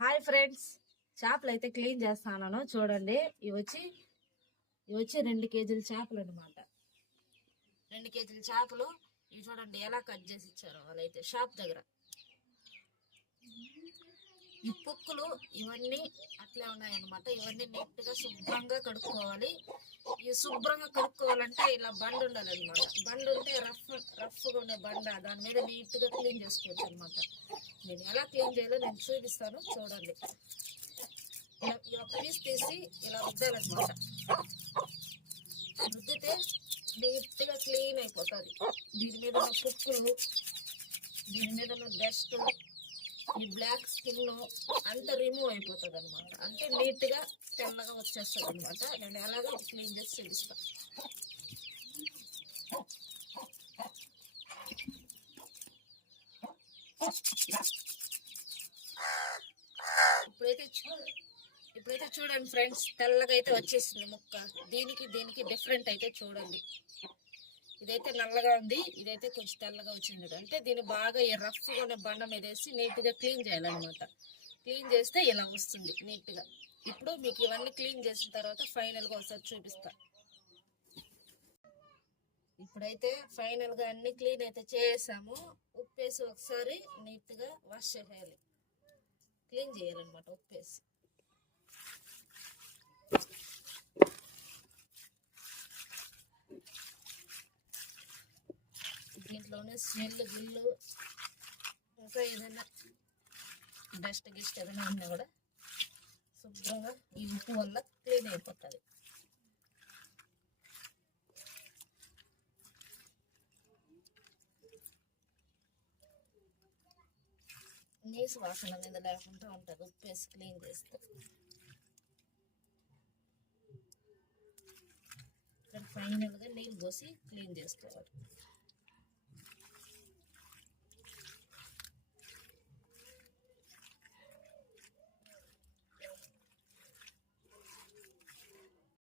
Hi friends, చేపలు అయితే clean చేస్తాను చూడండి. ఇవి వచ్చి 2 కేజీల చేపలు అనమాట. 2 కేజీల చేపలు ఇవి చూడండి ఎలా కట్ చేసి ఇచ్చారో వాళ్ళైతే షాప్ దగ్గర. ఈ పుక్కులు ఇవన్నీ అట్లే ఉన్నాయన్నమాట. ఇవన్నీ నీట్గా శుభ్రంగా కడుక్కోవాలి. ఈ శుభ్రంగా కడుక్కోవాలంటే ఇలా బండ్ ఉండాలన్నమాట. బండ్ ఉంటే రఫ్గా ఉండే బండ, దాని మీద నీట్గా క్లీన్ చేసుకోవచ్చు అనమాట. నేను ఎలా క్లీన్ చేయాలో నేను చూపిస్తాను చూడండి. ఇలా ఈ ఒక పీస్ తీసి ఇలా రుద్దాలన్నమాట. రుద్దితే నీట్గా క్లీన్ అయిపోతుంది. దీని మీద ఉన్న పుక్కులు, దీని మీద ఉన్న డస్ట్, ఈ బ్లాక్ స్కిన్ అంతా రిమూవ్ అయిపోతుంది అనమాట. అంటే నీట్గా తెల్లగా వచ్చేస్తుంది అనమాట. నేను ఎలాగో క్లీన్ చేసి చూపిస్తాను. ఇప్పుడైతే చూడండి ఫ్రెండ్స్, తెల్లగా అయితే వచ్చేసింది ముక్క. దీనికి డిఫరెంట్ అయితే చూడండి. ఇదైతే నల్లగా ఉంది, ఇదైతే కొంచెం తెల్లగా వచ్చింది. అంటే దీన్ని బాగా ఈ రఫ్గా ఉన్న బండ మీద వేసి నీట్గా క్లీన్ చేయాలన్నమాట. క్లీన్ చేస్తే ఇలా వస్తుంది నీట్గా. ఇప్పుడు మీకు ఇవన్నీ క్లీన్ చేసిన తర్వాత ఫైనల్గా ఒకసారి చూపిస్తా. ఇప్పుడైతే ఫైనల్గా అన్ని క్లీన్ అయితే చేసాము. ఉప్పేసి ఒకసారి నీట్గా వాష్ చేయాలి, క్లీన్ చేయాలన్నమాట ఉప్పేసి. దీంట్లోనే స్మెల్ గిల్లు ఇంకా ఏదైనా డస్ట్ గిస్ట్ ఏదైనా ఉన్నా కూడా శుభ్రంగా ఈ ఉప్పు వల్ల క్లీన్ అయిపోతుంది. నీసు వాసన మీద లేకుండా ఉంటుంది ఉప్పు వేసి క్లీన్ చేస్తే. ఫైనల్గా నీళ్ళు పోసి క్లీన్ చేసుకోవాలి.